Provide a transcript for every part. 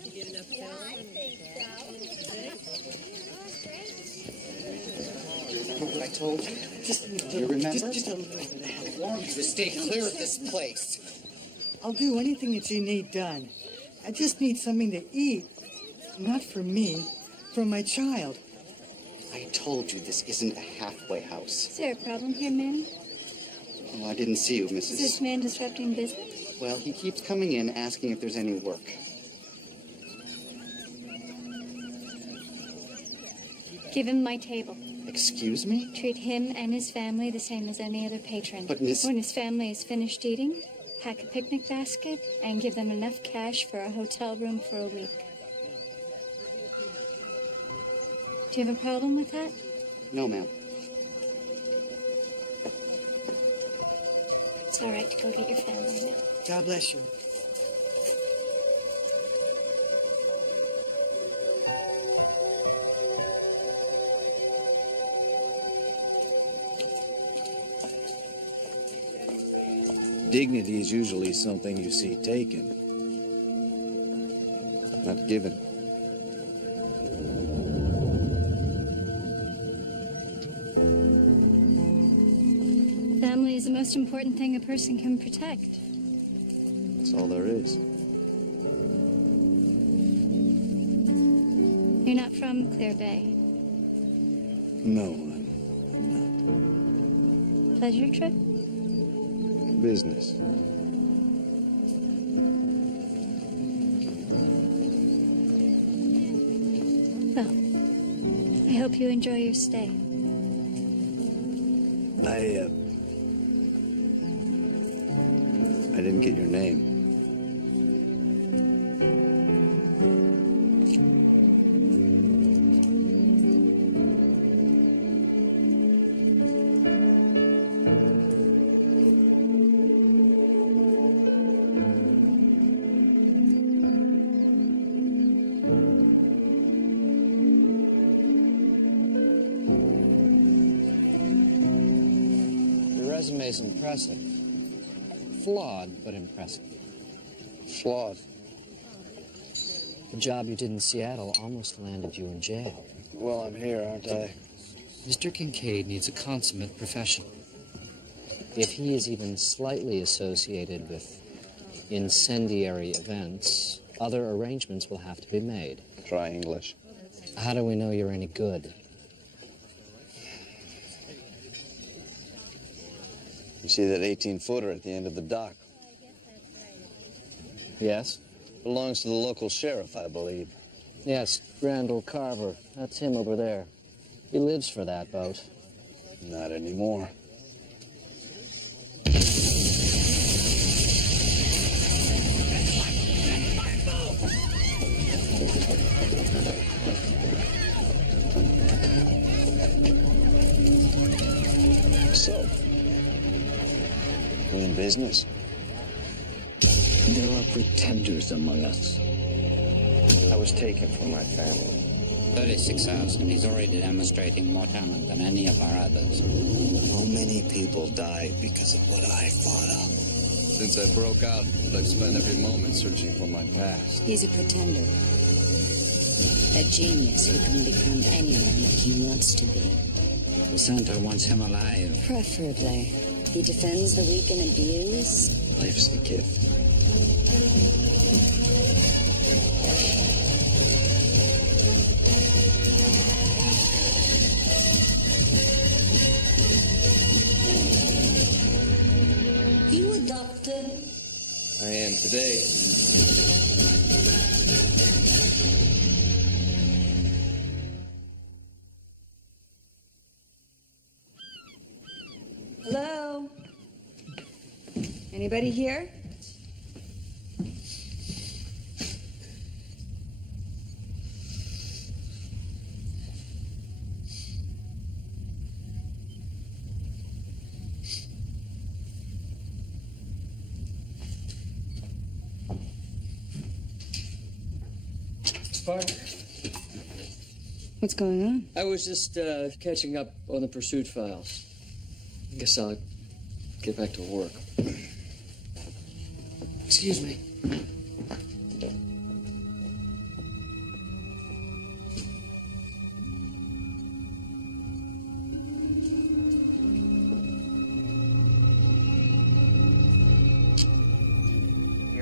Remember what I told you? You remember? Just a little bit. I warned you to stay clear of this place. I'll do anything that you need done. I just need something to eat. Not for me, for my child. I told you this isn't a halfway house. Is there a problem here, ma'am? Oh, I didn't see you, Mrs. Is this man disrupting business? Well, he keeps coming in asking if there's any work. Give him my table. Excuse me? Treat him and his family the same as any other patron. But Miss... When his family is finished eating, pack a picnic basket and give them enough cash for a hotel room for a week. Do you have a problem with that? No, ma'am. It's all right to go get your family now. God bless you. Dignity is usually something you see taken, not given. Family is the most important thing a person can protect. That's all there is. You're not from Clear Bay. No, I'm Pleasure trip? not. Business. Well, I hope you enjoy your stay. I didn't get your name. Your resume's impressive. Flawed, but impressive. Flawed. The job you did in Seattle almost landed you in jail. Well, I'm here, aren't I? Mr. Kincaid needs a consummate professional. If he is even slightly associated with incendiary events, other arrangements will have to be made. Try English. How do we know you're any good? You see that 18-footer at the end of the dock? Yes? Belongs to the local sheriff, I believe. Yes, Randall Carver. That's him over there. He lives for that boat. Not anymore. So, we in business? There are pretenders among us. I was taken from my family. 36,000. He's already demonstrating more talent than any of our others. So many people died because of what I thought of. Since I broke out, I've spent every moment searching for my past. He's a pretender. A genius who can become anyone that he wants to be. The Santa wants him alive. Preferably. He defends the weak and abused. Life's the gift. You a doctor? I am today. Hello? Anybody here? Spark. What's going on? I was just catching up on the pursuit files. I guess I'll get back to work. Excuse me.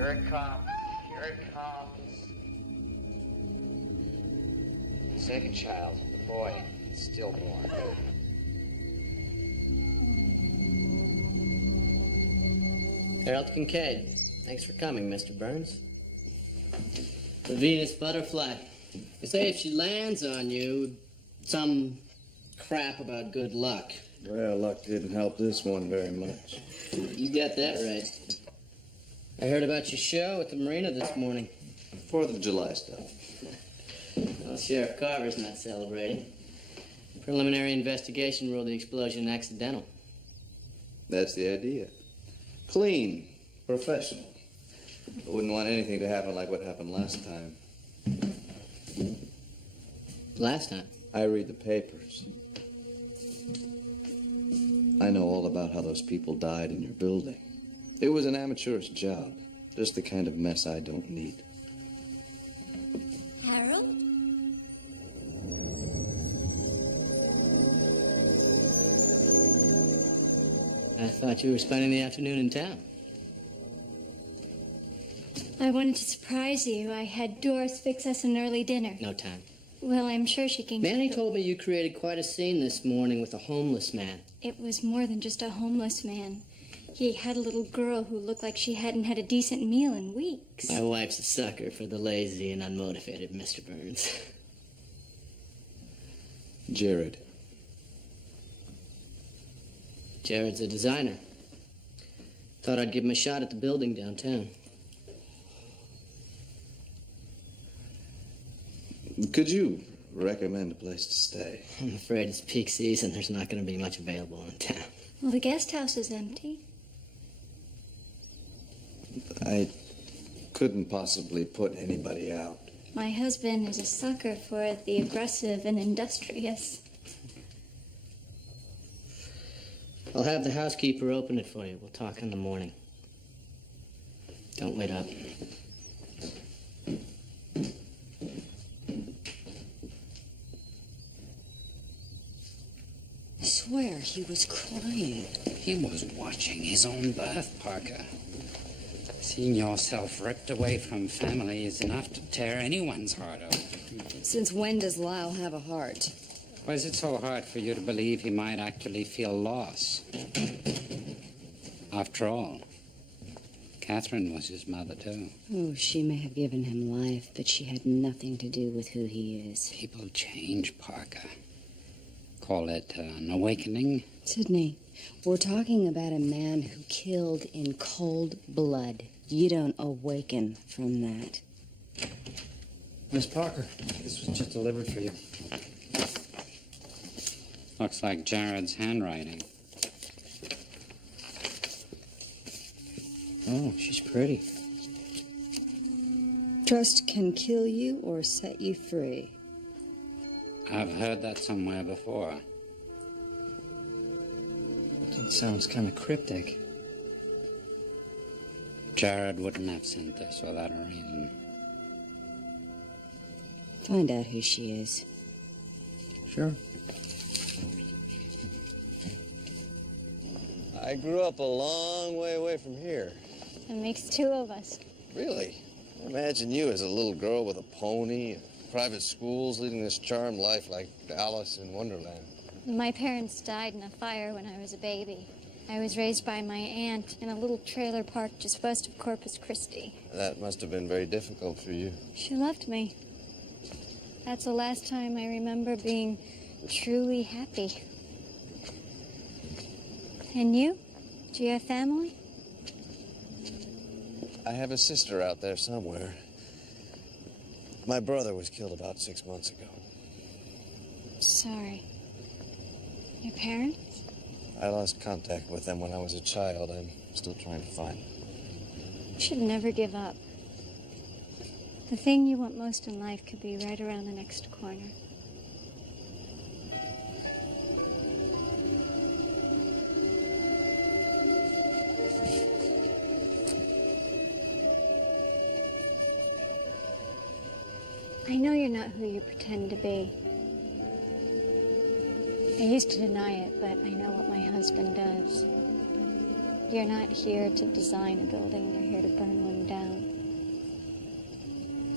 Here it comes. Here it comes. Second child, the boy, stillborn. Harold Kincaid. Thanks for coming, Mr. Burns. The Venus butterfly. They say if she lands on you, some crap about good luck. Well, luck didn't help this one very much. You got that right. I heard about your show at the marina this morning. 4th of July stuff. Well, Sheriff Carver's not celebrating. Preliminary investigation ruled the explosion accidental. That's the idea. Clean, professional. I wouldn't want anything to happen like what happened last time. Last time? I read the papers. I know all about how those people died in your building. It was an amateurish job. Just the kind of mess I don't need. Harold? I thought you were spending the afternoon in town. I wanted to surprise you. I had Doris fix us an early dinner. No time. Well, I'm sure she can... Manny told me you created quite a scene this morning with a homeless man. It was more than just a homeless man. He had a little girl who looked like she hadn't had a decent meal in weeks. My wife's a sucker for the lazy and unmotivated, Mr. Burns. Jared. Jared's a designer. Thought I'd give him a shot at the building downtown. Could you recommend a place to stay? I'm afraid it's peak season. There's not going to be much available in town. Well, the guest house is empty. I couldn't possibly put anybody out. My husband is a sucker for the aggressive and industrious. I'll have the housekeeper open it for you. We'll talk in the morning. Don't wait up. I swear he was crying. He was watching his own birth, Parker. Seeing yourself ripped away from family is enough to tear anyone's heart out. Since when does Lyle have a heart? Why is it so hard for you to believe he might actually feel loss? After all, Catherine was his mother, too. Oh, she may have given him life, but she had nothing to do with who he is. People change, Parker. Call it an awakening. Sidney, we're talking about a man who killed in cold blood. You don't awaken from that. Miss Parker, this was just delivered for you. Looks like Jared's handwriting. Oh, she's pretty. Trust can kill you or set you free. I've heard that somewhere before. It sounds kind of cryptic. Jared wouldn't have sent this without a reason. Find out who she is. Sure. I grew up a long way away from here. It makes two of us. Really? Imagine you as a little girl with a pony, private schools, leading this charmed life like Alice in Wonderland. My parents died in a fire when I was a baby. I was raised by my aunt in a little trailer park just west of Corpus Christi. That must have been very difficult for you. She loved me. That's the last time I remember being truly happy. And you? Do you have family? I have a sister out there somewhere. My brother was killed about 6 months ago. Sorry. Your parents? I lost contact with them when I was a child. I'm still trying to find them. You should never give up. The thing you want most in life could be right around the next corner. I know you're not who you pretend to be. I used to deny it, but I know what my husband does. You're not here to design a building, you're here to burn one down.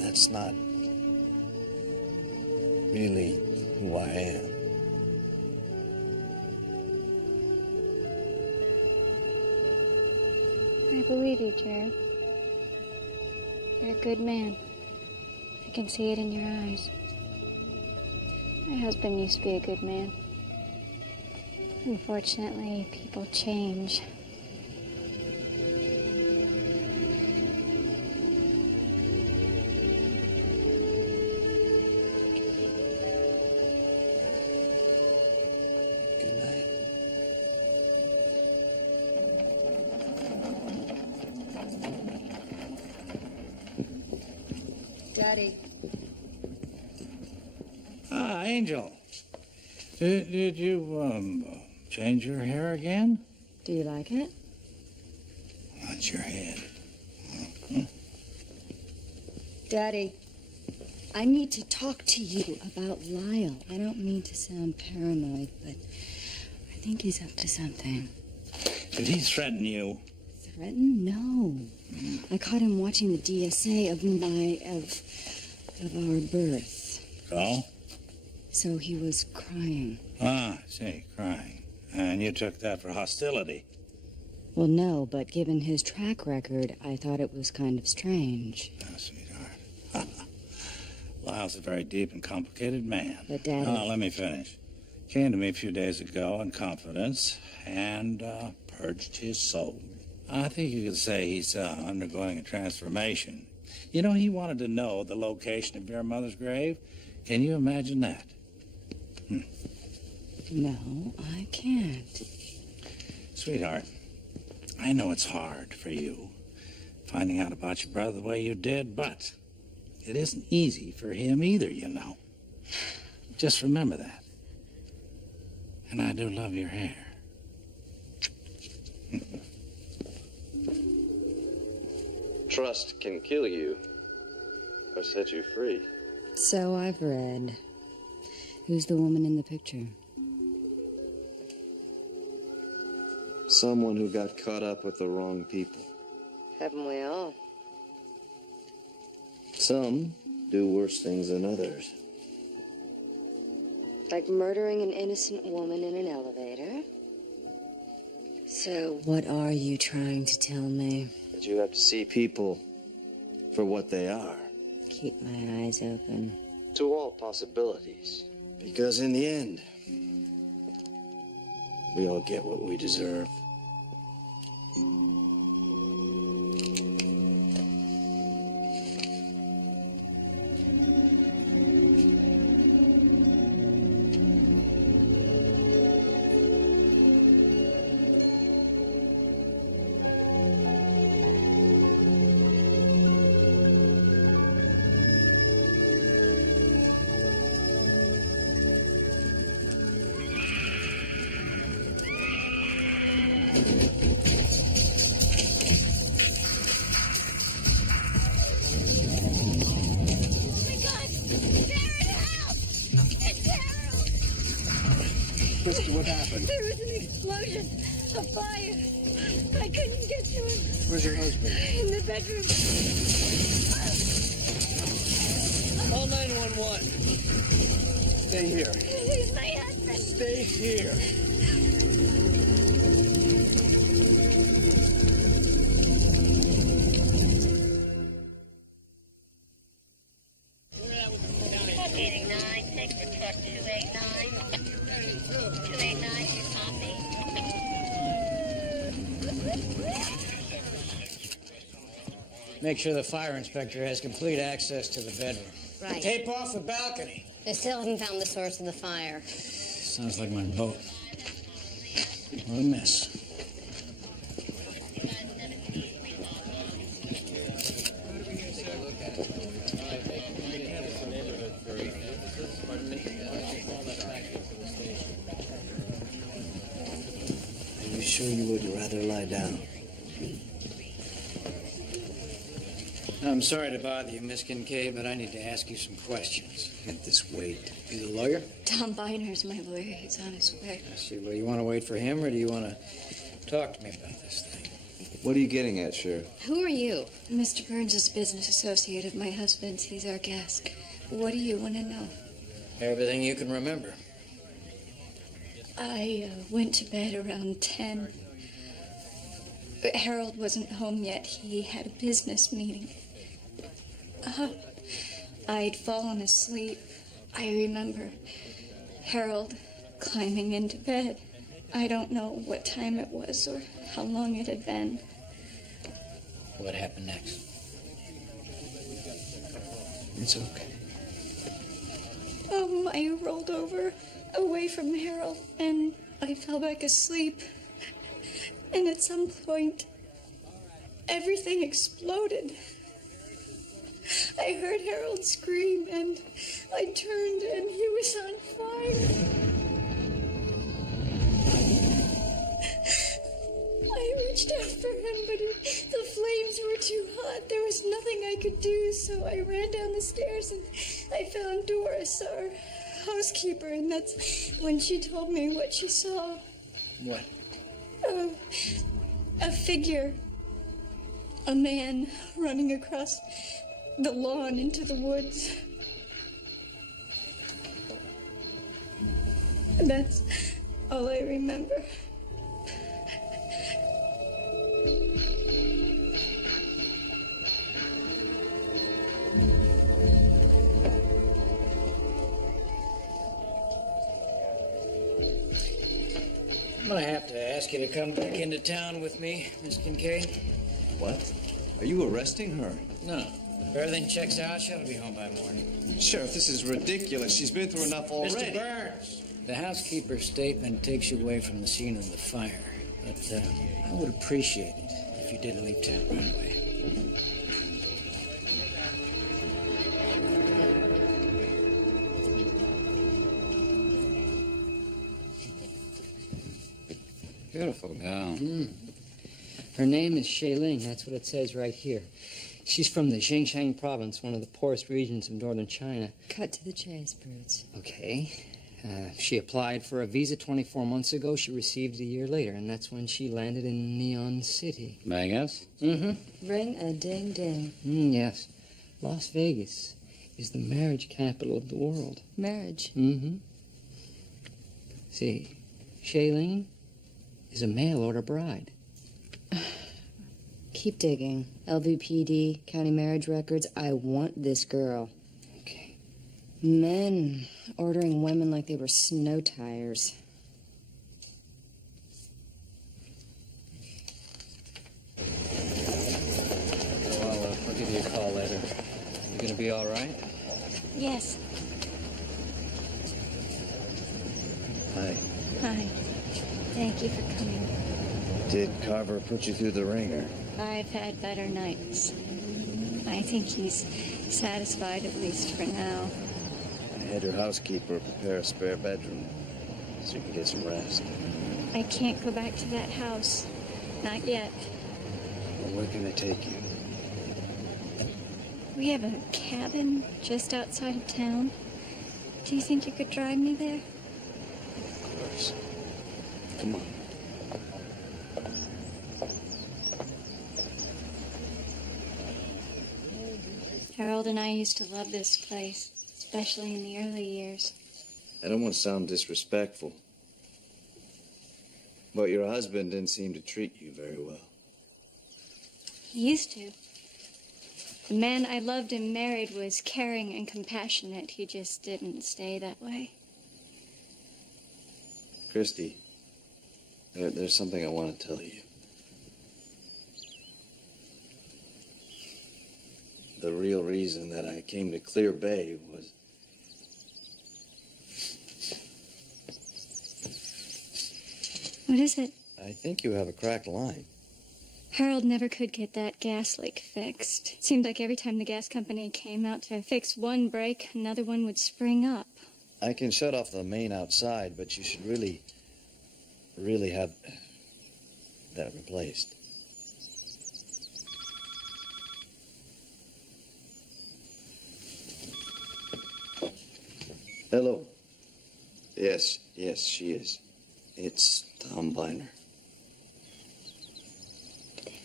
That's not really who I am. I believe you, Jared. You're a good man. I can see it in your eyes. My husband used to be a good man. Unfortunately, people change. Good night. Daddy. Ah, Angel. Did you, change your hair again? Do you like it? That's your head. Daddy. I need to talk to you about Lyle. I don't mean to sound paranoid, but I think he's up to something. Did he threaten you? Threaten? No. I caught him watching the DSA of our birth. So? So he was crying. Ah, see, crying. And you took that for hostility. Well, no, but given his track record, I thought it was kind of strange. Oh, sweetheart. Lyle's a very deep and complicated man. But, Daddy... Oh, let me finish. Came to me a few days ago in confidence and purged his soul. I think you could say he's undergoing a transformation. You know, he wanted to know the location of your mother's grave. Can you imagine that? No, I can't. Sweetheart, I know it's hard for you, finding out about your brother the way you did, but it isn't easy for him either, you know. Just remember that. And I do love your hair. Trust can kill you or set you free. So I've read. Who's the woman in the picture? Someone who got caught up with the wrong people. Haven't we all? Some do worse things than others. Like murdering an innocent woman in an elevator? So what are you trying to tell me? That you have to see people for what they are. Keep my eyes open. To all possibilities. Because in the end, we all get what we deserve. What happened? There was an explosion, a fire. I couldn't get to him. Where's your husband? In the bedroom. Call 911. Stay here. He's my husband. Stay here. Make sure the fire inspector has complete access to the bedroom. Right. Tape off the balcony. They still haven't found the source of the fire. Sounds like my boat. What a mess. Are you sure you wouldn't rather lie down? I'm sorry to bother you, Miss Kincaid, but I need to ask you some questions. At this wait. You the lawyer? Tom Biner's my lawyer. He's on his way. I see. Well, you want to wait for him, or do you want to talk to me about this thing? What are you getting at, Sheriff? Who are you? Mr. Burns is a business associate of my husband's. He's our guest. What do you want to know? Everything you can remember. I went to bed around 10. But Harold wasn't home yet. He had a business meeting. I'd fallen asleep. I remember Harold climbing into bed. I don't know what time it was or how long it had been. What happened next? It's okay. I rolled over away from Harold and I fell back asleep. And at some point, everything exploded. I heard Harold scream and I turned and he was on fire. I reached after him, but the flames were too hot. There was nothing I could do, so I ran down the stairs and I found Doris, our housekeeper, and that's when she told me what she saw. What? A figure. A man running across the lawn into the woods. That's all I remember. I'm gonna have to ask you to come back into town with me, Miss Kincaid. What? Are you arresting her? No. If everything checks out, she'll be home by morning. Sheriff, this is ridiculous. She's been through enough already. Mr. Burns! The housekeeper's statement takes you away from the scene of the fire. But I would appreciate it if you didn't leave town right away. Beautiful gal. Her name is Shailing. That's what it says right here. She's from the Xinjiang province, one of the poorest regions of northern China. Cut to the chase, Brutes. Okay. She applied for a visa 24 months ago. She received it a year later, and that's when she landed in Neon City. Vegas? Mm-hmm. Ring a ding ding. Yes. Las Vegas is the marriage capital of the world. Marriage? Mm-hmm. See, Shailing is a mail-order bride. Keep digging. LVPD, county marriage records. I want this girl. Okay. Men ordering women like they were snow tires. Well, I'll give you a call later. You gonna be all right? Yes. Hi. Hi. Thank you for coming. Did Carver put you through the ringer? I've had better nights. I think he's satisfied, at least for now. I had your housekeeper prepare a spare bedroom so you can get some rest. I can't go back to that house. Not yet. Well, where can I take you? We have a cabin just outside of town. Do you think you could drive me there? Of course. Come on. Harold and I used to love this place, especially in the early years. I don't want to sound disrespectful, but your husband didn't seem to treat you very well. He used to. The man I loved and married was caring and compassionate. He just didn't stay that way. Christy, there's something I want to tell you. The real reason that I came to Clear Bay was... What is it? I think you have a cracked line. Harold never could get that gas leak fixed. It seemed like every time the gas company came out to fix one break, another one would spring up. I can shut off the main outside, but you should really have that replaced. Hello. Yes, she is. It's Tom Biner.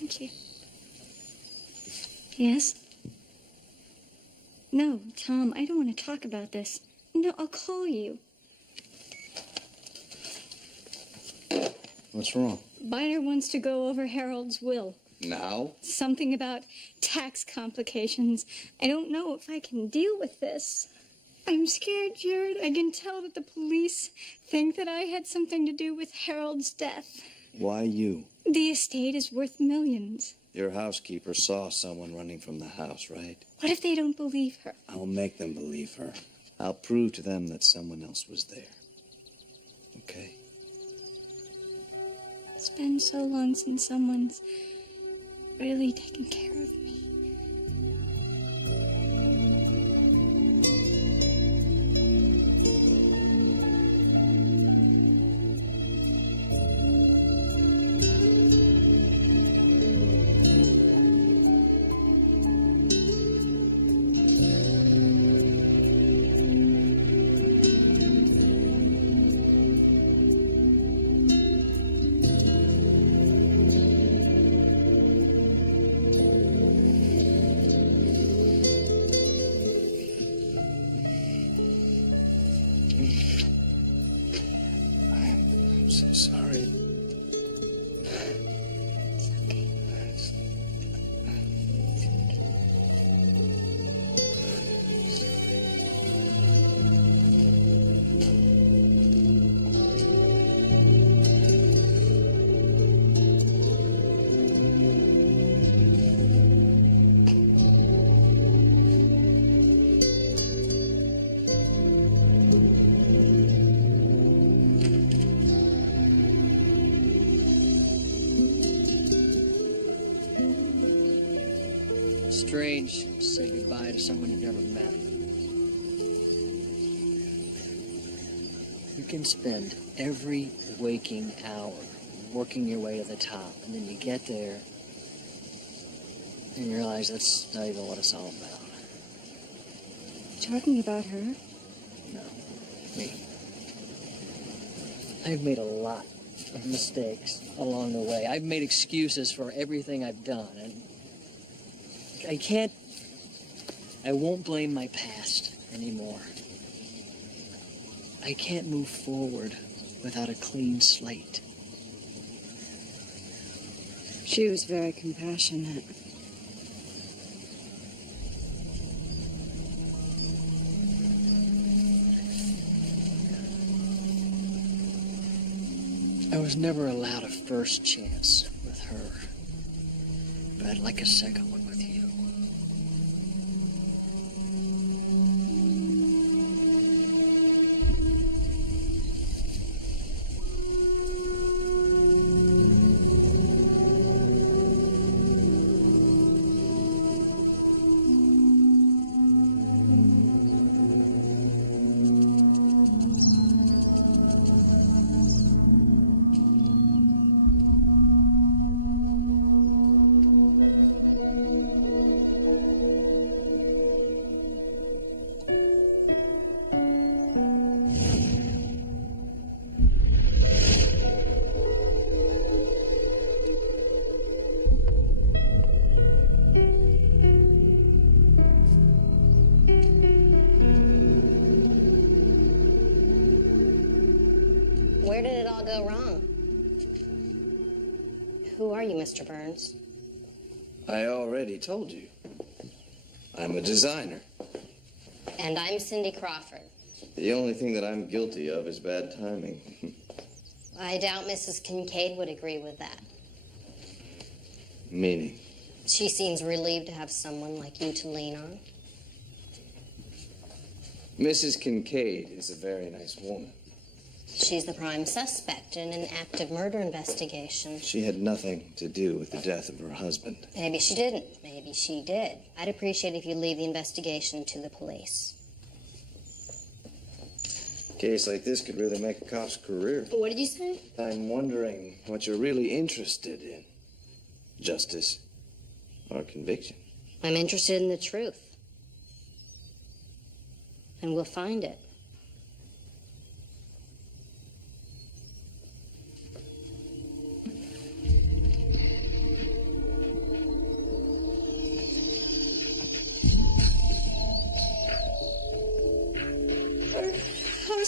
Thank you. Yes? No, Tom, I don't want to talk about this. No, I'll call you. What's wrong? Byner wants to go over Harold's will. Now? Something about tax complications. I don't know if I can deal with this. I'm scared, Jared. I can tell that the police think that I had something to do with Harold's death. Why you? The estate is worth millions. Your housekeeper saw someone running from the house, right? What if they don't believe her? I'll make them believe her. I'll prove to them that someone else was there. Okay? It's been so long since someone's really taken care of me. I'm so sorry. It's okay. Strange to say goodbye to someone you've never met. You can spend every waking hour working your way to the top, and then you get there and you realize that's not even what it's all about. Talking about her? No, me. I've made a lot of mistakes along the way. I've made excuses for everything I've done, and I won't blame my past anymore. I can't move forward without a clean slate. She was very compassionate. I was never allowed a first chance with her, but I'd like a second one with you. Where did it all go wrong? Who are you, Mr. Burns? I already told you. I'm a designer. And I'm Cindy Crawford. The only thing that I'm guilty of is bad timing. I doubt Mrs. Kincaid would agree with that. Meaning? She seems relieved to have someone like you to lean on. Mrs. Kincaid is a very nice woman. She's the prime suspect in an active murder investigation. She had nothing to do with the death of her husband. Maybe she didn't. Maybe she did. I'd appreciate if you leave the investigation to the police. A case like this could really make a cop's career. What did you say? I'm wondering what you're really interested in. Justice or conviction? I'm interested in the truth. And we'll find it.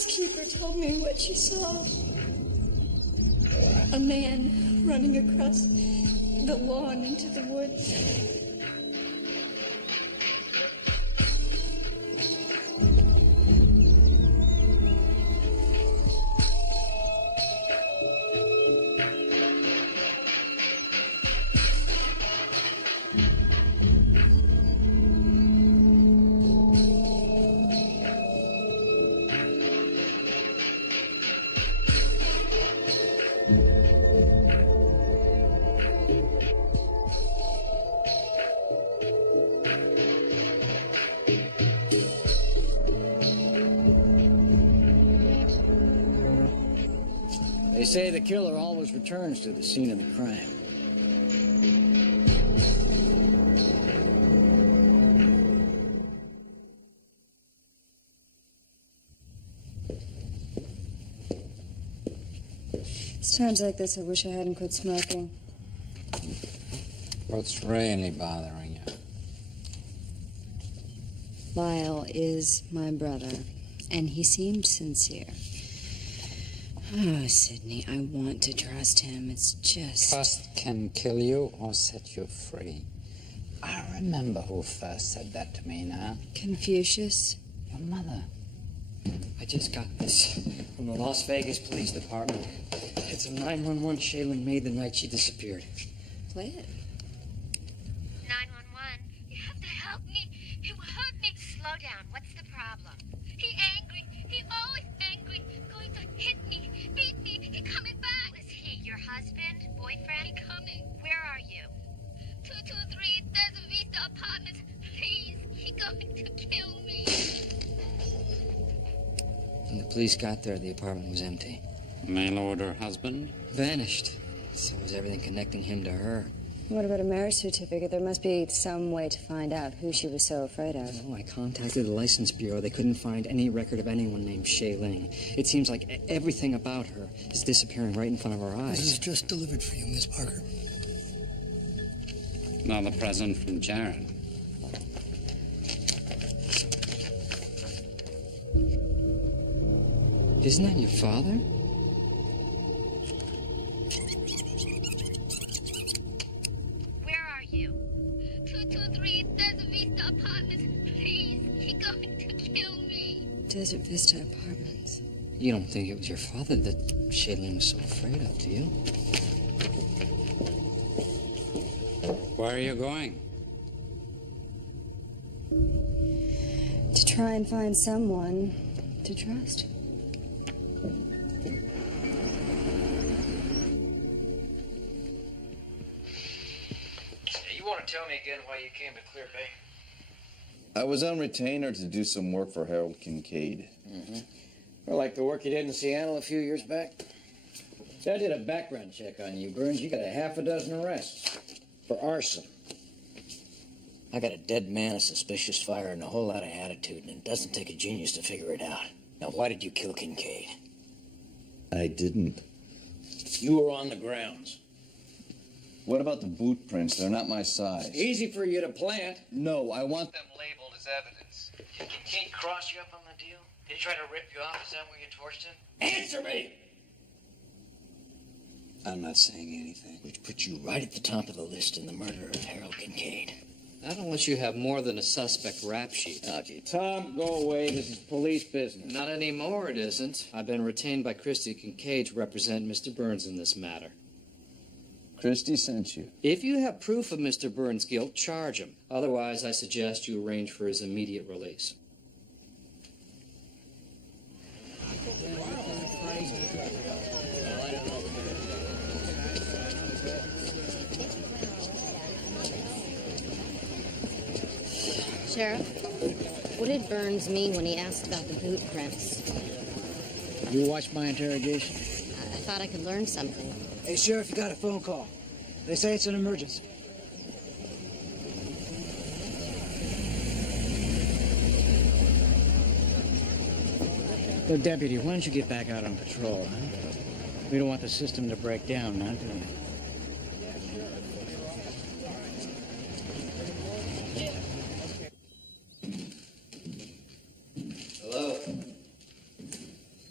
housekeeper told me what she saw. A man running across the lawn into the woods. They say the killer always returns to the scene of the crime. It's times like this I wish I hadn't quit smoking. What's really bothering you? Lyle is my brother, and he seemed sincere. Oh, Sidney, I want to trust him. It's just... Trust can kill you or set you free. I remember who first said that to me now. Confucius? Your mother. I just got this from the Las Vegas Police Department. It's a 911 Shaylin made the night she disappeared. Play it. 911, you have to help me. He will hurt me. Slow down. What's the problem? He angry. He always angry. Going to hit me, beat me. He coming back. Who is he? Your husband? Boyfriend? He coming. Where are you? 223 Desert Vista Apartments. Please. He going to kill me. When the police got there, the apartment was empty. Mail order husband? Vanished. So was everything connecting him to her. What about a marriage certificate? There must be some way to find out who she was so afraid of. Oh, I contacted the license bureau. They couldn't find any record of anyone named Shaylin. It seems like everything about her is disappearing right in front of our eyes. This is just delivered for you, Miss Parker. Another present from Jared. Isn't that your father? Where are you? 223 Desert Vista Apartments. Please. He going to kill me. Desert Vista Apartments. You don't think it was your father that Shaylin was so afraid of, do you? Where are you going? To try and find someone to trust. You want to tell me again why you came to Clear Bay? I was on retainer to do some work for Harold Kincaid. Mm-hmm. Well, like the work you did in Seattle a few years back? See, I did a background check on you, Burns. You got a half a dozen arrests for arson. I got a dead man, a suspicious fire, and a whole lot of attitude, and it doesn't take a genius to figure it out. Now, why did you kill Kincaid? I didn't. You were on the grounds. What about the boot prints? They're not my size. Easy for you to plant. No, I want them. Them labeled as evidence. Did Kincaid cross you up on the deal? Did he try to rip you off? Is that where you torched him? Answer me! I'm not saying anything. Which puts you right at the top of the list in the murder of Harold Kincaid. Not unless you have more than a suspect rap sheet. Okay, Tom, go away. This is police business. Not anymore, it isn't. I've been retained by Christy Kincaid to represent Mr. Burns in this matter. Christy sent you. If you have proof of Mr. Burns' guilt, charge him. Otherwise, I suggest you arrange for his immediate release. Sheriff, what did Burns mean when he asked about the boot prints? You watched my interrogation? I thought I could learn something. Hey, Sheriff, you got a phone call. They say it's an emergency. Look, Deputy, why don't you get back out on patrol, huh? We don't want the system to break down, now, do we? Hello?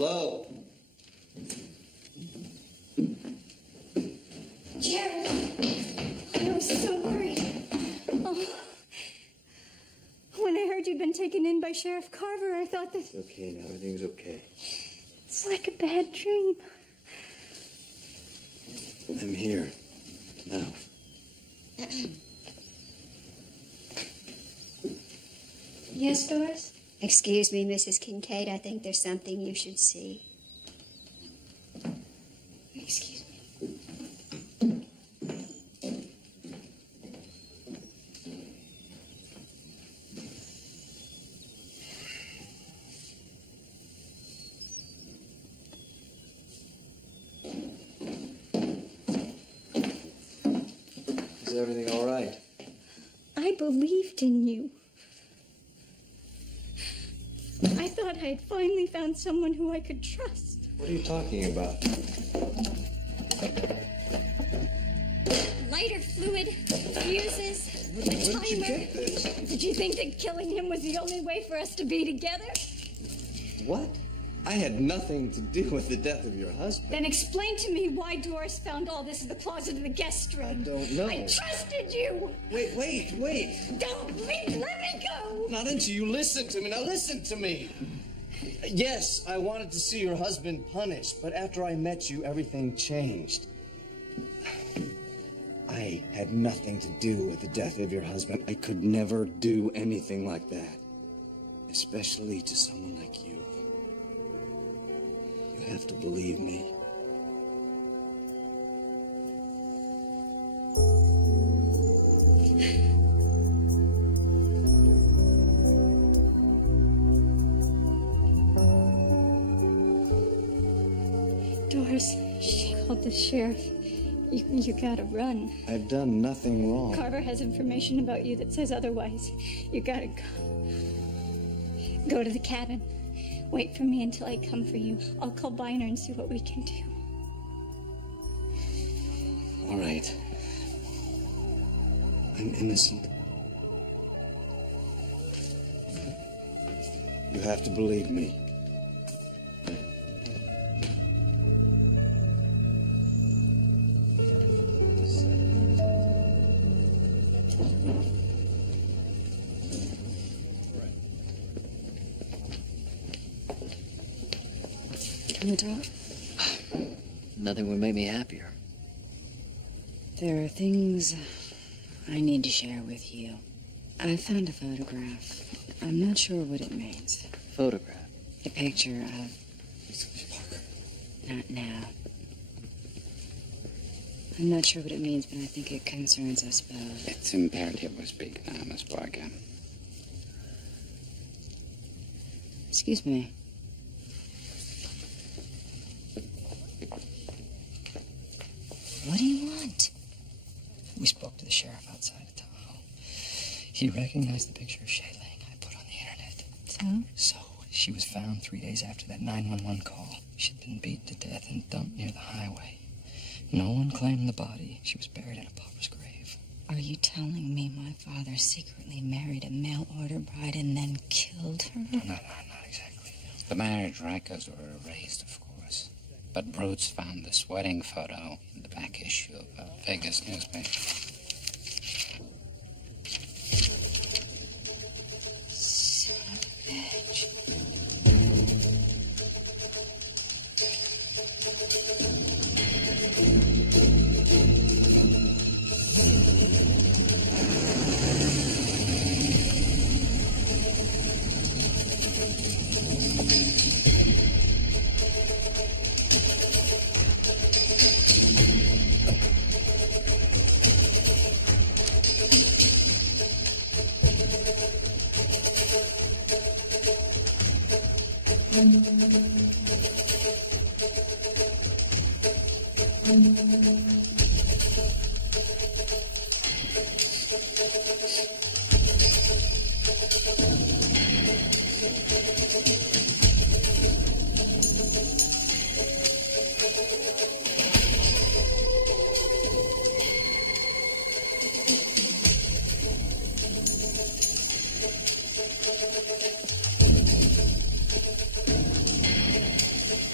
Hello? Jared, I was so worried. Oh. When I heard you'd been taken in by Sheriff Carver, I thought that... It's okay now. Everything's okay. It's like a bad dream. I'm here. Now. Yes, Doris? Excuse me, Mrs. Kincaid. I think there's something you should see. Excuse me. Is everything all right? I believed in you. I thought I had finally found someone who I could trust. What are you talking about? Lighter fluid, fuses, a Where did you timer. get this? Did you think that killing him was the only way for us to be together? What? I had nothing to do with the death of your husband. Then explain to me why Doris found all this in the closet of the guest room. I don't know. I trusted you. Wait. Don't leave. Let me go. Not until you listen to me. Now listen to me. Yes, I wanted to see your husband punished, but after I met you, everything changed. I had nothing to do with the death of your husband. I could never do anything like that. Especially to someone like you. You have to believe me. Doris, she called the sheriff. You gotta run. I've done nothing wrong. Carver has information about you that says otherwise. You gotta go. Go to the cabin. Wait for me until I come for you. I'll call Biner and see what we can do. All right. I'm innocent. You have to believe me. Can we talk? Nothing would make me happier. There are things I need to share with you. I found a photograph. I'm not sure what it means. Photograph? The picture of... Not now. I'm not sure what it means, but I think it concerns us both. It's imperative we speak now, Miss Parker. Excuse me. What do you want? We spoke to the sheriff outside of Tahoe. He recognized the picture of Shaylene I put on the internet. So? So, she was found 3 days after that 911 call. She'd been beaten to death and dumped near the highway. No one claimed the body. She was buried in a pauper's grave. Are you telling me my father secretly married a mail-order bride and then killed her? No, not exactly. The marriage records were erased, of course. But Brutes found this wedding photo in the back issue of a Vegas newspaper. Son of a bitch.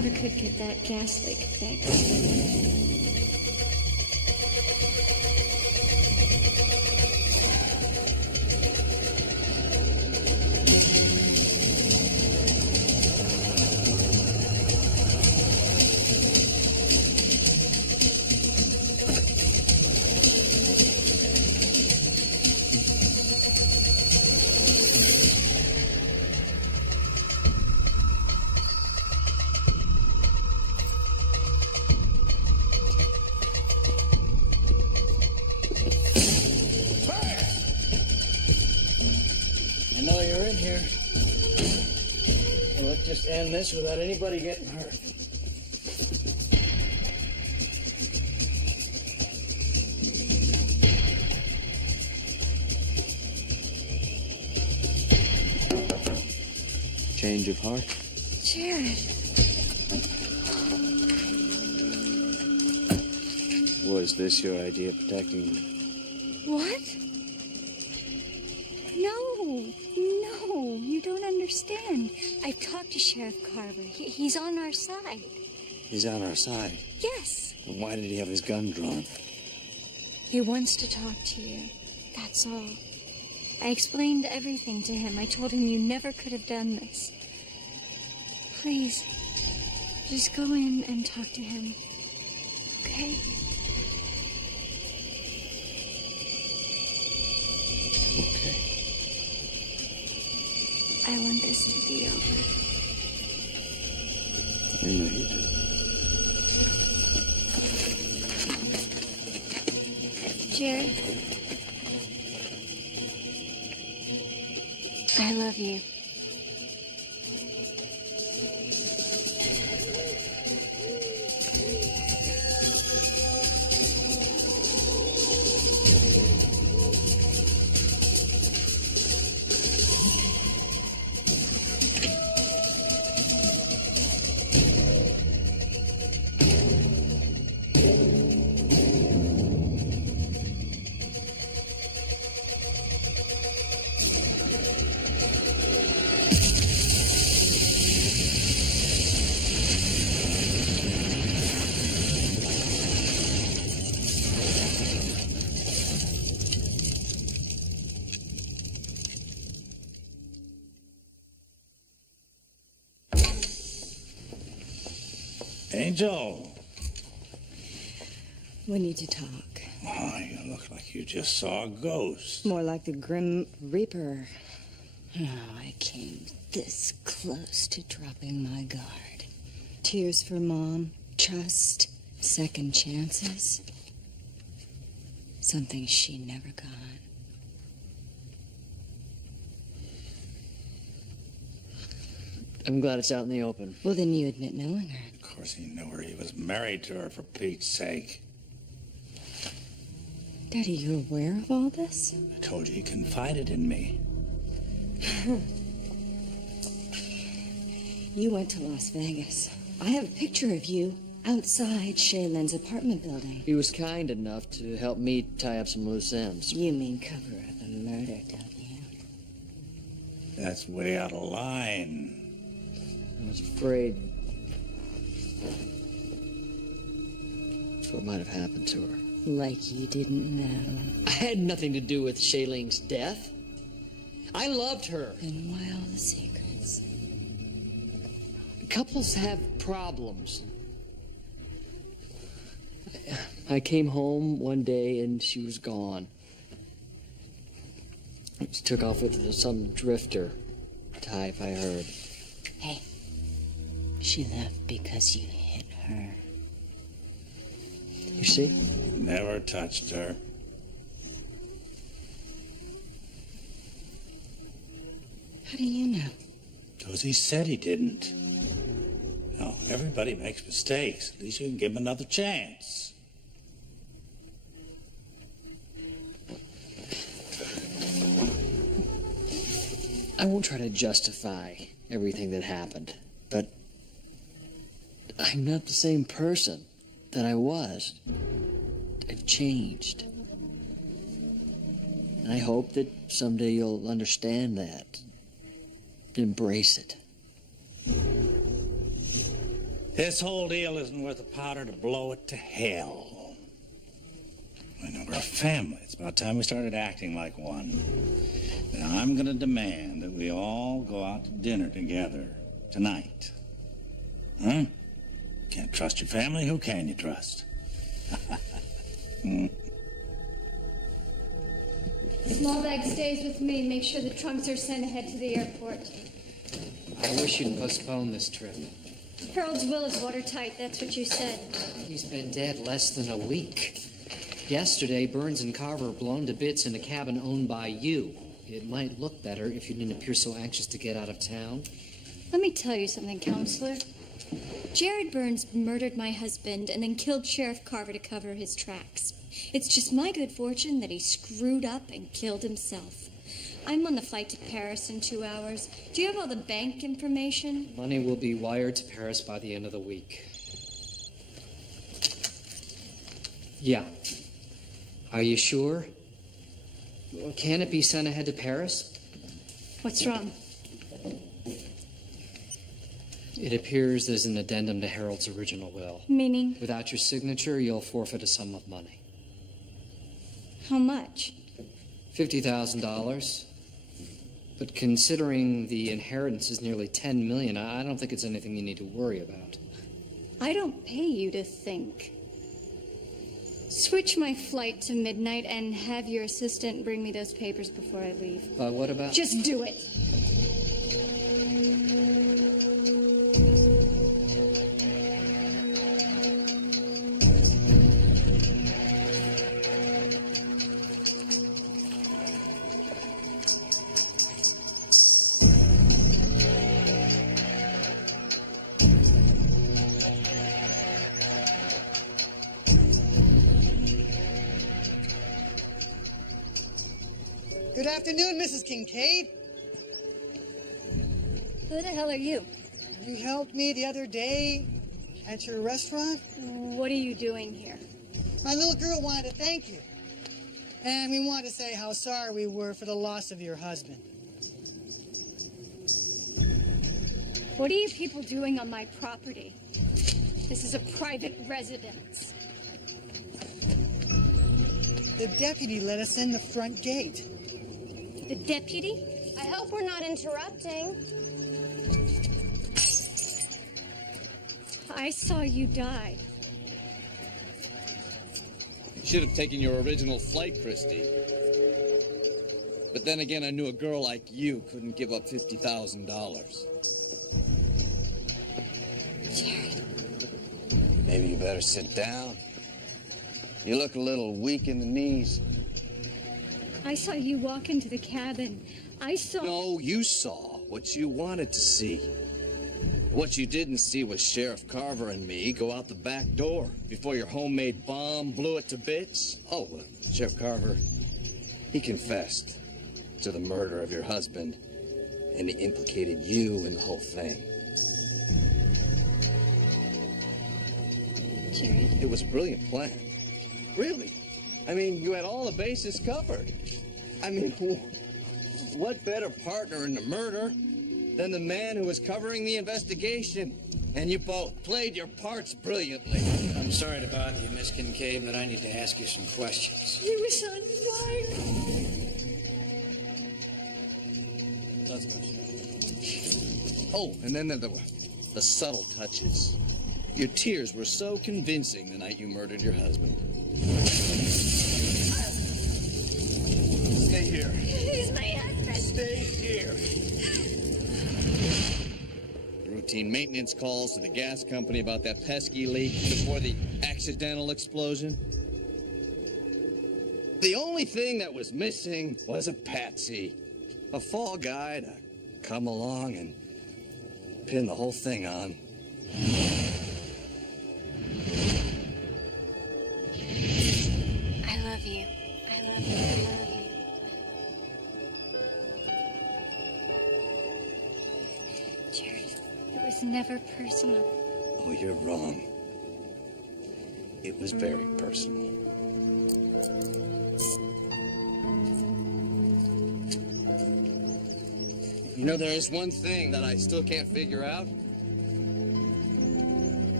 could get that gas leak fixed. I know you're in here. Well, let's just end this without anybody getting hurt. Change of heart? Jared. Was this your idea of protecting me? What? No, you don't understand. I've talked to Sheriff Carver. He's on our side. He's on our side? Yes. Then why did he have his gun drawn? He wants to talk to you. That's all. I explained everything to him. I told him you never could have done this. Please, just go in and talk to him. Okay? Okay. I want this to be over. I know you do. Jared, I love you. Angel. We need to talk. Oh, you look like you just saw a ghost. More like the Grim Reaper. Oh, I came this close to dropping my guard. Tears for Mom, trust, second chances. Something she never got. I'm glad it's out in the open. Well, then you admit knowing her. Of course he knew her. He was married to her, for Pete's sake. Daddy, you're aware of all this? I told you he confided in me. You went to Las Vegas. I have a picture of you outside Shaylin's apartment building. He was kind enough to help me tie up some loose ends. You mean cover up a murder, don't you? That's way out of line. I was afraid that's what might have happened to her. Like you didn't know. I had nothing to do with Shailing's death. I loved her. Then why all the secrets? Couples have problems. I came home one day and she was gone. She took off with some drifter type, I heard. Hey, she left because you hit her. You see? Never touched her. How do you know? Because he said he didn't. No, everybody makes mistakes. At least you can give him another chance. I won't try to justify everything that happened, but I'm not the same person that I was. I've changed. And I hope that someday you'll understand that. Embrace it. This whole deal isn't worth the powder to blow it to hell. I know we're a family. It's about time we started acting like one. Now, I'm going to demand that we all go out to dinner together tonight. Huh? Can't trust your family? Who can you trust? Small bag stays with me. Make sure the trunks are sent ahead to the airport. I wish you'd postpone this trip. Harold's will is watertight. That's what you said. He's been dead less than a week. Yesterday, Burns and Carver were blown to bits in a cabin owned by you. It might look better if you didn't appear so anxious to get out of town. Let me tell you something, Counselor. Jared Burns murdered my husband and then killed Sheriff Carver to cover his tracks. It's just my good fortune that he screwed up and killed himself. I'm on the flight to Paris in 2 hours. Do you have all the bank information? Money will be wired to Paris by the end of the week. Yeah. Are you sure? Can it be sent ahead to Paris? What's wrong? It appears there's an addendum to Harold's original will. Meaning? Without your signature, you'll forfeit a sum of money. How much? $50,000. But considering the inheritance is nearly $10 million, I don't think it's anything you need to worry about. I don't pay you to think. Switch my flight to midnight and have your assistant bring me those papers before I leave. What about... Just do it. Good afternoon, Mrs. Kincaid. Who the hell are you? You helped me the other day at your restaurant? What are you doing here? My little girl wanted to thank you. And we wanted to say how sorry we were for the loss of your husband. What are you people doing on my property? This is a private residence. The deputy let us in the front gate. The deputy? I hope we're not interrupting. I saw you die. You should have taken your original flight, Christy. But then again, I knew a girl like you couldn't give up $50,000. Jared. Maybe you better sit down. You look a little weak in the knees. I saw you walk into the cabin. I saw... No, you saw what you wanted to see. What you didn't see was Sheriff Carver and me go out the back door before your homemade bomb blew it to bits. Oh, well, Sheriff Carver, he confessed to the murder of your husband, and he implicated you in the whole thing. Jared? It was a brilliant plan. Really. I mean, you had all the bases covered. I mean, what better partner in the murder than the man who was covering the investigation? And you both played your parts brilliantly. I'm sorry to bother you, Miss Kincaid, but I need to ask you some questions. He was on fire. Let's go. Oh, and then the subtle touches. Your tears were so convincing the night you murdered your husband. Stay here. He's my husband. Stay here. Routine maintenance calls to the gas company about that pesky leak before the accidental explosion. The only thing that was missing was a patsy. A fall guy to come along and pin the whole thing on. I love you. I love you. I love you. Jared, it was never personal. Oh, you're wrong. It was very personal. You know, there is one thing that I still can't figure out.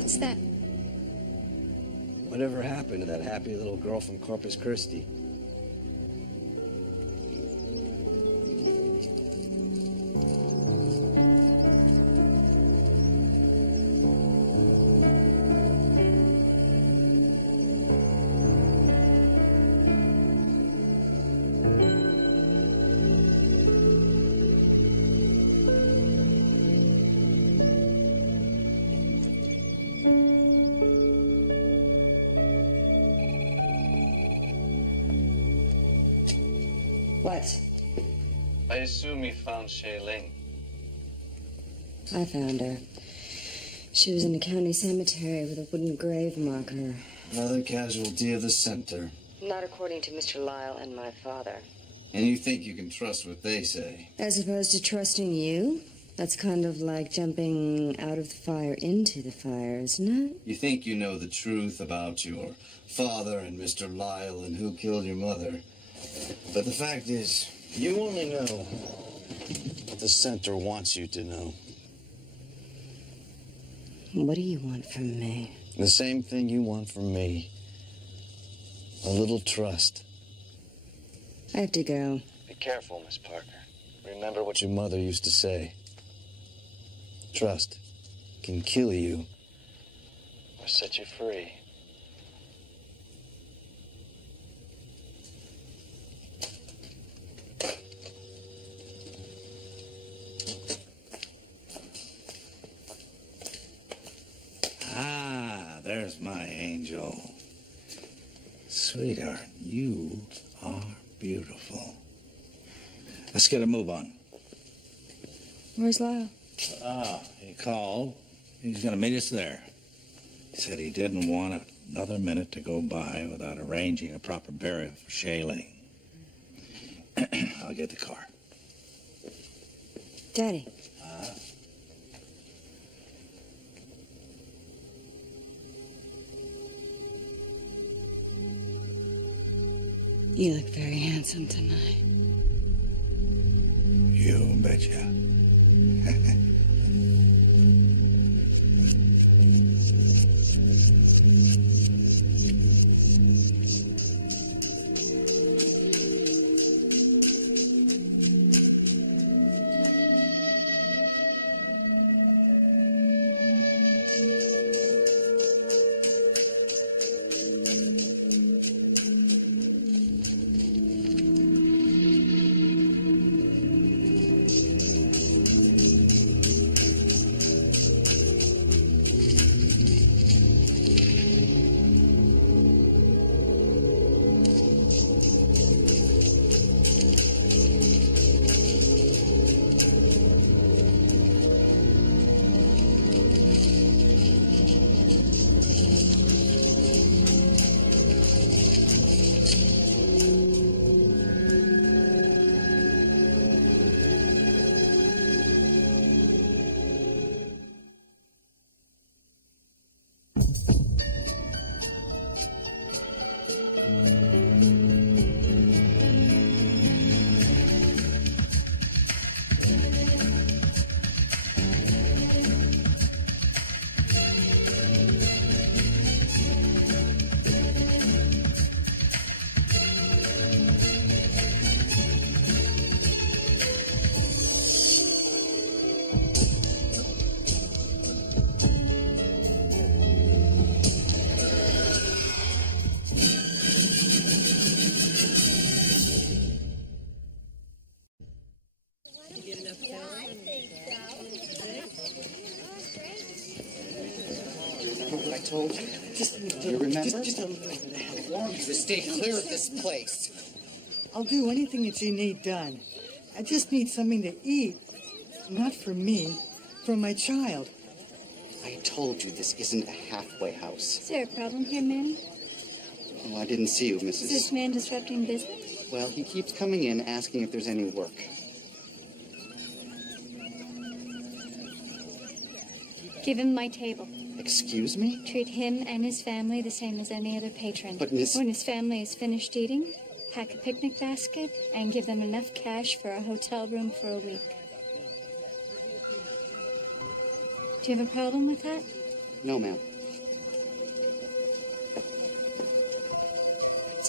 What's that? Whatever happened to that happy little girl from Corpus Christi? What? I assume you found Shailene. I found her. She was in a county cemetery with a wooden grave marker. Another casualty of the center. Not according to Mr. Lyle and my father. And you think you can trust what they say? As opposed to trusting you? That's kind of like jumping out of the fire into the fire, isn't it? You think you know the truth about your father and Mr. Lyle and who killed your mother. But the fact is, you only know what the center wants you to know. What do you want from me? The same thing you want from me. A little trust. I have to go. Be careful, Miss Parker. Remember what your mother used to say. Trust can kill you or set you free. Ah, there's my angel. Sweetheart, you are beautiful. Let's get a move on. Where's Lyle? He called. He's going to meet us there. He said he didn't want another minute to go by without arranging a proper burial for Shailene. I'll get the car. Daddy. You look very handsome tonight. You betcha. What I told you? Do you remember? Just a little bit of help. I want you to stay clear of this place. I'll do anything that you need done. I just need something to eat. Not for me, for my child. I told you this isn't a halfway house. Is there a problem here, Manny? Oh, I didn't see you, Mrs. Is this man disrupting business? Well, he keeps coming in asking if there's any work. Give him my table. Excuse me? Treat him and his family the same as any other patron. But Miss... When his family is finished eating, pack a picnic basket and give them enough cash for a hotel room for a week. Do you have a problem with that? No, ma'am.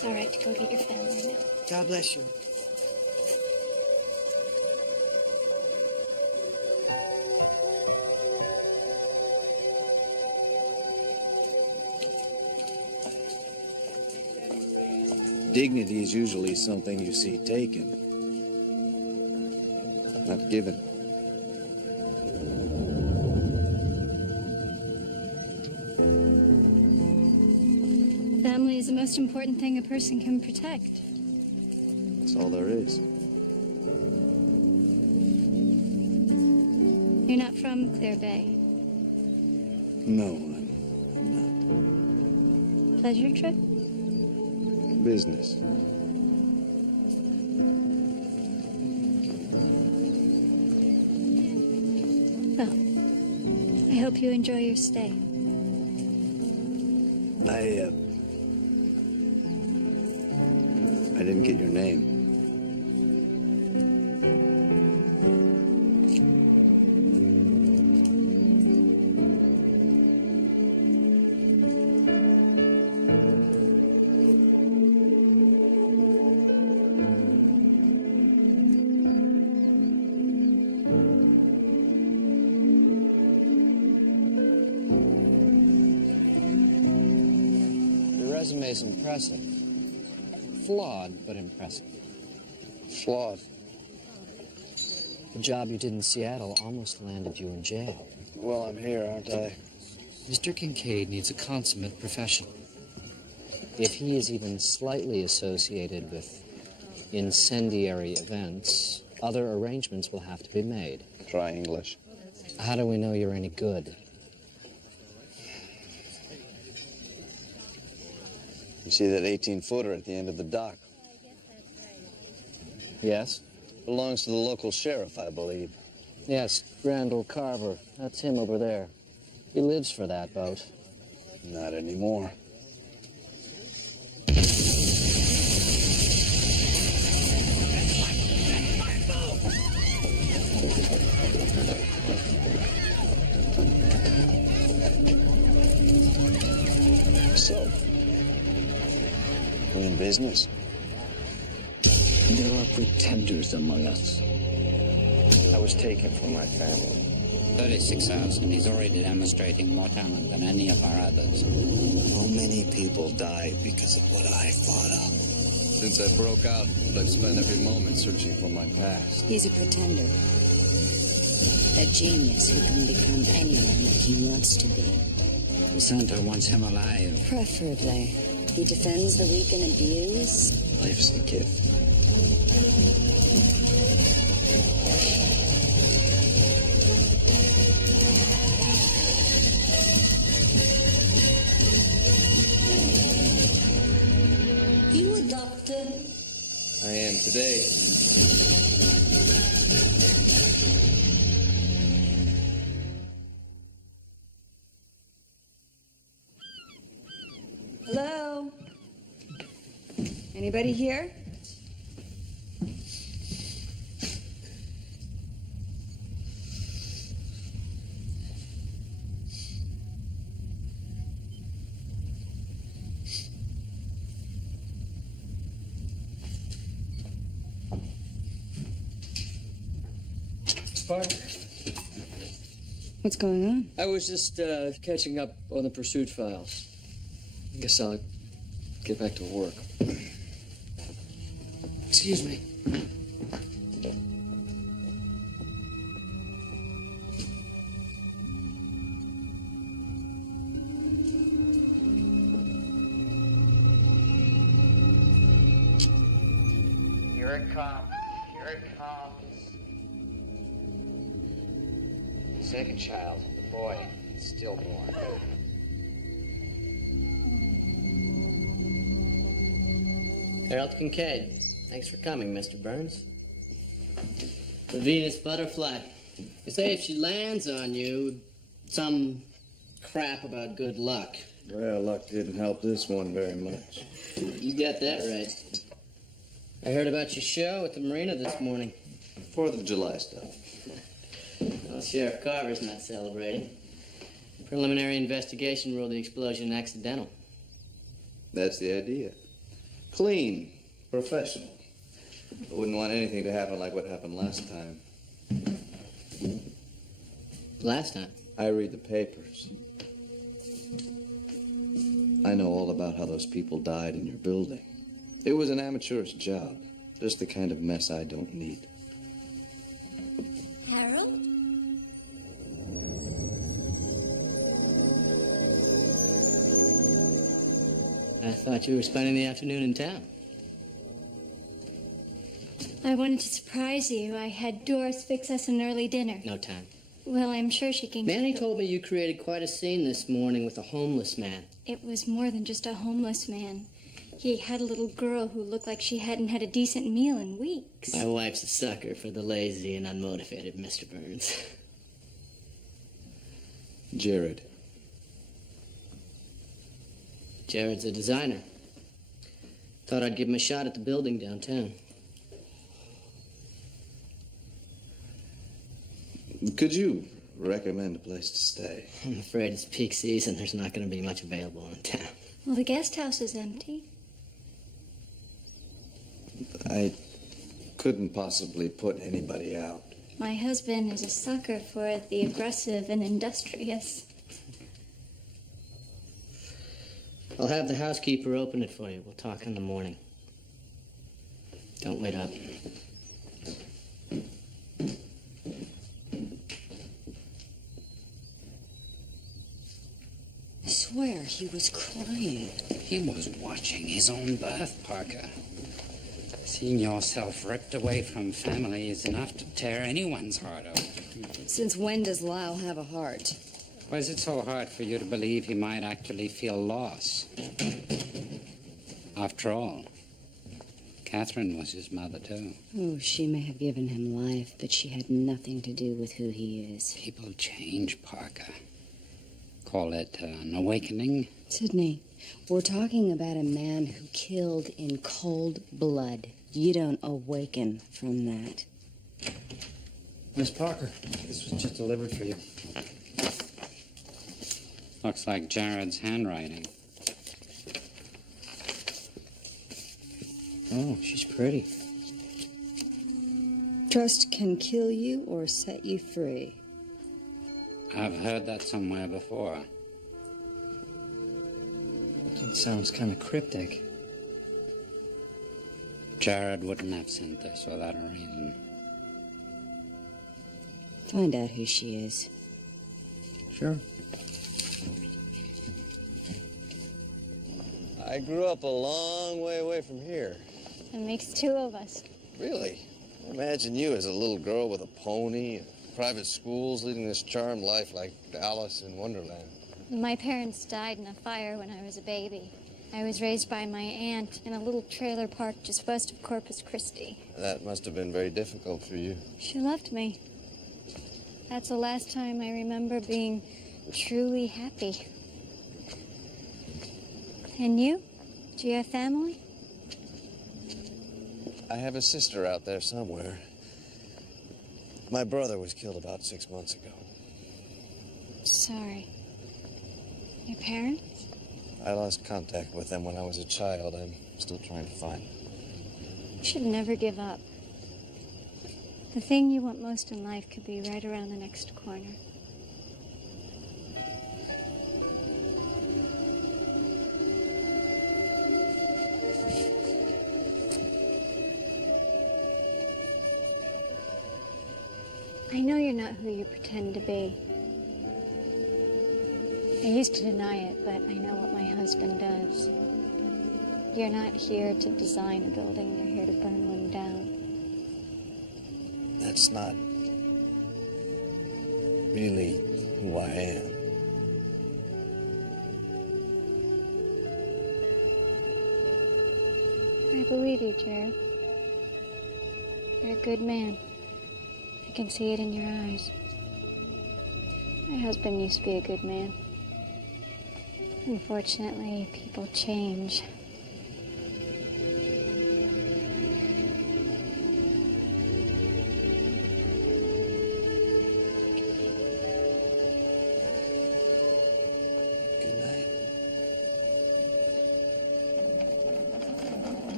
it's all right to go get your family now. God bless you. Dignity is usually something you see taken, not given. Family is the most important thing a person can protect. That's all there is. You're not from Clear Bay. No, Pleasure trip? business. Well, I hope you enjoy your stay. I didn't get your name. Your resume is impressive. Flawed, but impressive. Flawed. The job you did in Seattle almost landed you in jail. Well, I'm here, aren't I? Mr. Kincaid needs a consummate professional. If he is even slightly associated with incendiary events, other arrangements will have to be made. Try English. How do we know you're any good? You see that 18-footer at the end of the dock? Yes? Belongs to the local sheriff, I believe. Yes, Randall Carver. That's him over there. He lives for that boat. Not anymore. So, we in business? There are pretenders among us. I was taken from my family. 36,000. He's already demonstrating more talent than any of our others. So many people died because of what I thought of. Since I broke out, I've spent every moment searching for my past. He's a pretender. A genius who can become anyone that he wants to be. The Santa wants him alive. Preferably. He defends the weak and abused. Life's the gift. You a doctor? I am today. Hello? Anybody here? Spark? What's going on? I was just catching up on the pursuit files. I guess I'll get back to work. Excuse me. Here it comes. Here it comes. Second child, the boy, stillborn. Harold Kincaid. Thanks for coming, Mr. Burns. The Venus butterfly. You say if she lands on you, some crap about good luck. Well, luck didn't help this one very much. You got that right. I heard about your show at the marina this morning. 4th of July stuff. Well, Sheriff Carver's not celebrating. Preliminary investigation ruled the explosion accidental. That's the idea. Clean. Professional. I wouldn't want anything to happen like what happened last time. Last time? I read the papers. I know all about how those people died in your building. It was an amateurish job. Just the kind of mess I don't need. Harold? I thought you were spending the afternoon in town. I wanted to surprise you. I had Doris fix us an early dinner. No time. Well, I'm sure she can... Manny told me you created quite a scene this morning with a homeless man. It was more than just a homeless man. He had a little girl who looked like she hadn't had a decent meal in weeks. My wife's a sucker for the lazy and unmotivated, Mr. Burns. Jared. Jared's a designer. Thought I'd give him a shot at the building downtown. Could you recommend a place to stay? I'm afraid it's peak season. There's not going to be much available in town. Well, the guest house is empty. I couldn't possibly put anybody out. My husband is a sucker for the aggressive and industrious. I'll have the housekeeper open it for you. We'll talk in the morning. Don't wait up. I swear he was crying. He was watching his own birth, Parker. Seeing yourself ripped away from family is enough to tear anyone's heart out. Since when does Lyle have a heart? Why is it so hard for you to believe he might actually feel loss? After all, Catherine was his mother, too. Oh, she may have given him life, but she had nothing to do with who he is. People change, Parker. Call it an awakening. Sidney, we're talking about a man who killed in cold blood. You don't awaken from that. Miss Parker, this was just delivered for you. Looks like Jared's handwriting. Oh, she's pretty. Trust can kill you or set you free. I've heard that somewhere before. It sounds kind of cryptic. Jared wouldn't have sent this without a reason. Find out who she is. Sure. I grew up a long way away from here. It makes two of us. Really? Imagine you as a little girl with a pony, private schools, leading this charmed life like Alice in Wonderland. My parents died in a fire when I was a baby. I was raised by my aunt in a little trailer park just west of Corpus Christi. That must have been very difficult for you. She loved me. That's the last time I remember being truly happy. And you? Do you have family? I have a sister out there somewhere. My brother was killed about 6 months ago. Sorry. Your parents? I lost contact with them when I was a child. I'm still trying to find them. You should never give up. The thing you want most in life could be right around the next corner. I know you're not who you pretend to be. I used to deny it, but I know what my husband does. You're not here to design a building, you're here to burn one down. That's not really who I am. I believe you, Jared. You're a good man. I can see it in your eyes. My husband used to be a good man. Unfortunately, people change. Good night.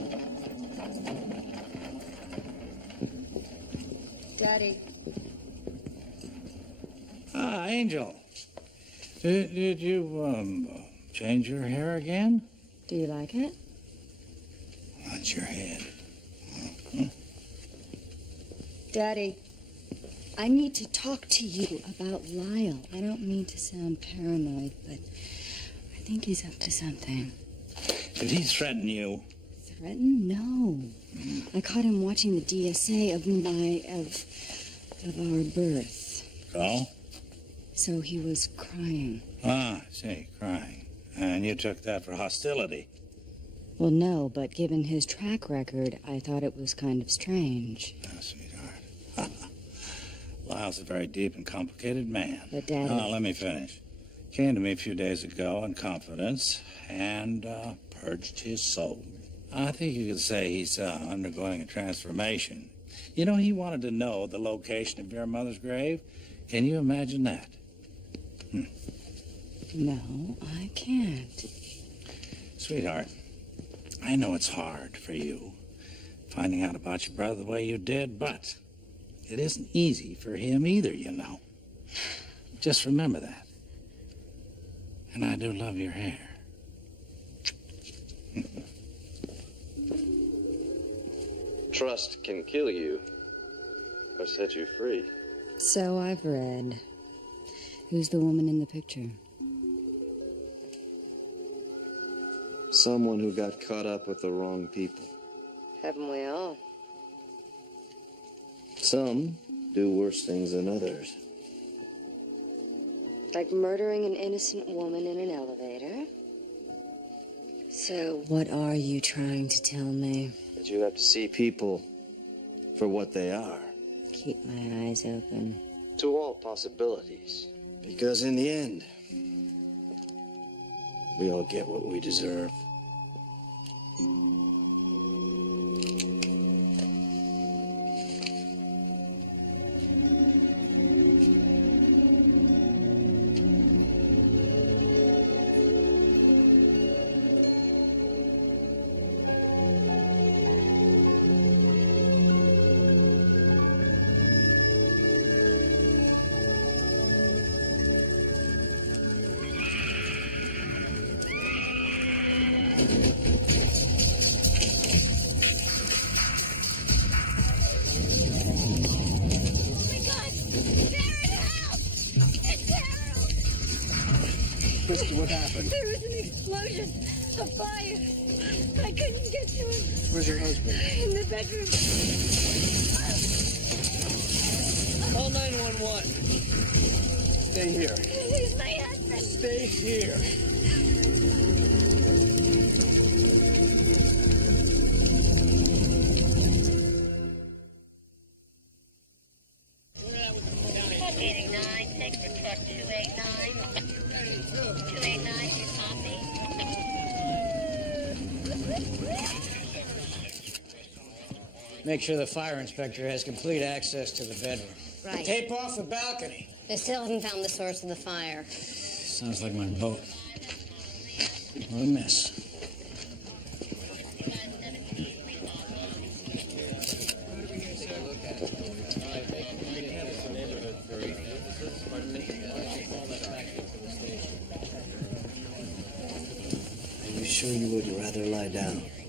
Daddy. Ah, Angel. Did you, change your hair again? Do you like it? Watch your head. Daddy, I need to talk to you about Lyle. I don't mean to sound paranoid, but I think he's up to something. Did he threaten you? Threaten? No. I caught him watching the DSA of our birth. So? So he was crying. Ah, see, crying. And you took that for hostility. Well, no, but given his track record, I thought it was kind of strange. Oh, sweetheart. Lyle's a very deep and complicated man. But, Daddy... Now, let me finish. Came to me a few days ago in confidence and purged his soul. I think you could say he's undergoing a transformation. You know, he wanted to know the location of your mother's grave. Can you imagine that? No, I can't. Sweetheart, I know it's hard for you, finding out about your brother the way you did, but it isn't easy for him either, you know. Just remember that. And I do love your hair. Trust can kill you or set you free. So I've read. Who's the woman in the picture? Someone who got caught up with the wrong people. Haven't we all? Some do worse things than others. Like murdering an innocent woman in an elevator? So what are you trying to tell me? That you have to see people for what they are. Keep my eyes open. To all possibilities. Because in the end, we all get what we deserve. Krista, what happened? There was an explosion, a fire. I couldn't get to him. Where's your husband? In the bedroom. Call 911. Stay here. He's my husband. Stay here. Make sure the fire inspector has complete access to the bedroom. Right. Tape off the balcony. They still haven't found the source of the fire. Sounds like my boat. What a mess. Are you sure you would rather lie down?